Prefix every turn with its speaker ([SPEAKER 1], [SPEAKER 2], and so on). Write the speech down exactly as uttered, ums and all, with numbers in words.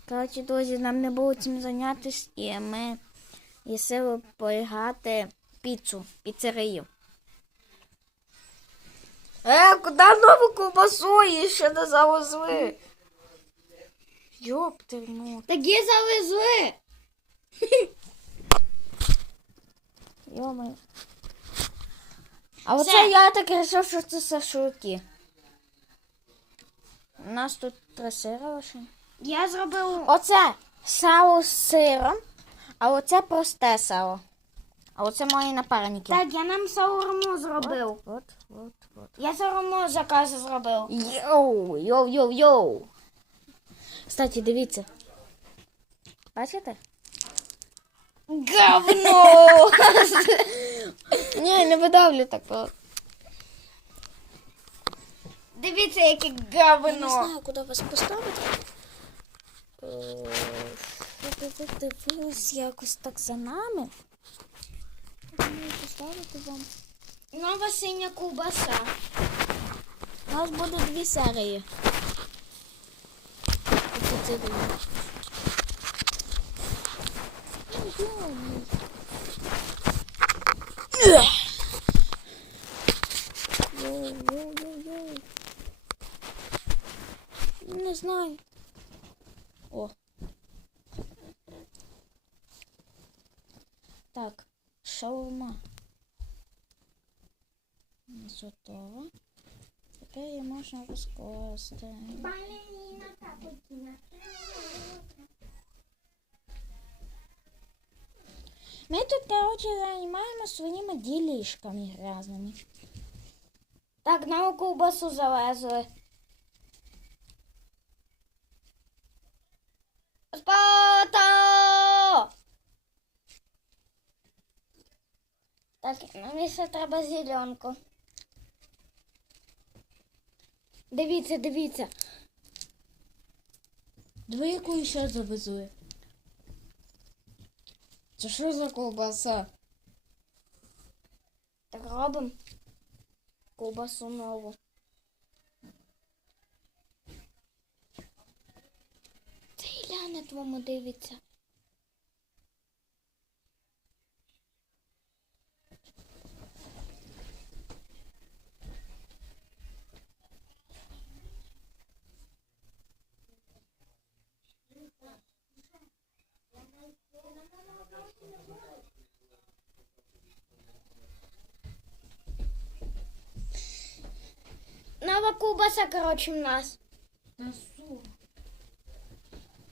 [SPEAKER 1] Коротше, друзі, нам не було цим зайнятися, і ми вирішили поїхати піцу, піцерію. Е, куди нову ковбасу її ще не завезли? Йоптер, ну.
[SPEAKER 2] Так її завезли.
[SPEAKER 1] Йоми. А оце
[SPEAKER 2] Все.
[SPEAKER 1] я так вирішив, що це шашлики. У нас тут три сира лише.
[SPEAKER 2] Я зробив.
[SPEAKER 1] Оце сало з сиром, а оце просте сало. А оце мої напарники.
[SPEAKER 2] Так, я нам саурму зробив.
[SPEAKER 1] От, от, от.
[SPEAKER 2] Я саурму заказ зробив.
[SPEAKER 1] Йоу, йоу, йоу, йоу. Кстати, дивіться. Бачите?
[SPEAKER 2] Говно!
[SPEAKER 1] Ні, не видавлю так.
[SPEAKER 2] Дивіться, яке
[SPEAKER 1] Я не
[SPEAKER 2] говно.
[SPEAKER 1] знаю, куди вас поставити. Е, Щоб ви дивились якось так за нами. Думаю, поставити вам.
[SPEAKER 2] Нова синя ковбаса.
[SPEAKER 1] У нас буде дві серії. Піцерії. Йоу-йоу-йоу-йоу. Не знаю. О. Так, шаурма. Готово. Тепер її можна розкласти.
[SPEAKER 2] Балерина капучино.
[SPEAKER 1] Ми тут, короче, займаємося своїми ділішками грязними.
[SPEAKER 2] Так, нову ковбасу завезли. Спата! Так, мені ще треба зеленку. Дивіться, дивіться.
[SPEAKER 1] Диви, яку ще завезли. Це що за ковбаса?
[SPEAKER 2] Так робимо ковбасу нову. Це Ілля на твому дивиться. Нова ковбаса, коротше, в нас.
[SPEAKER 1] У нас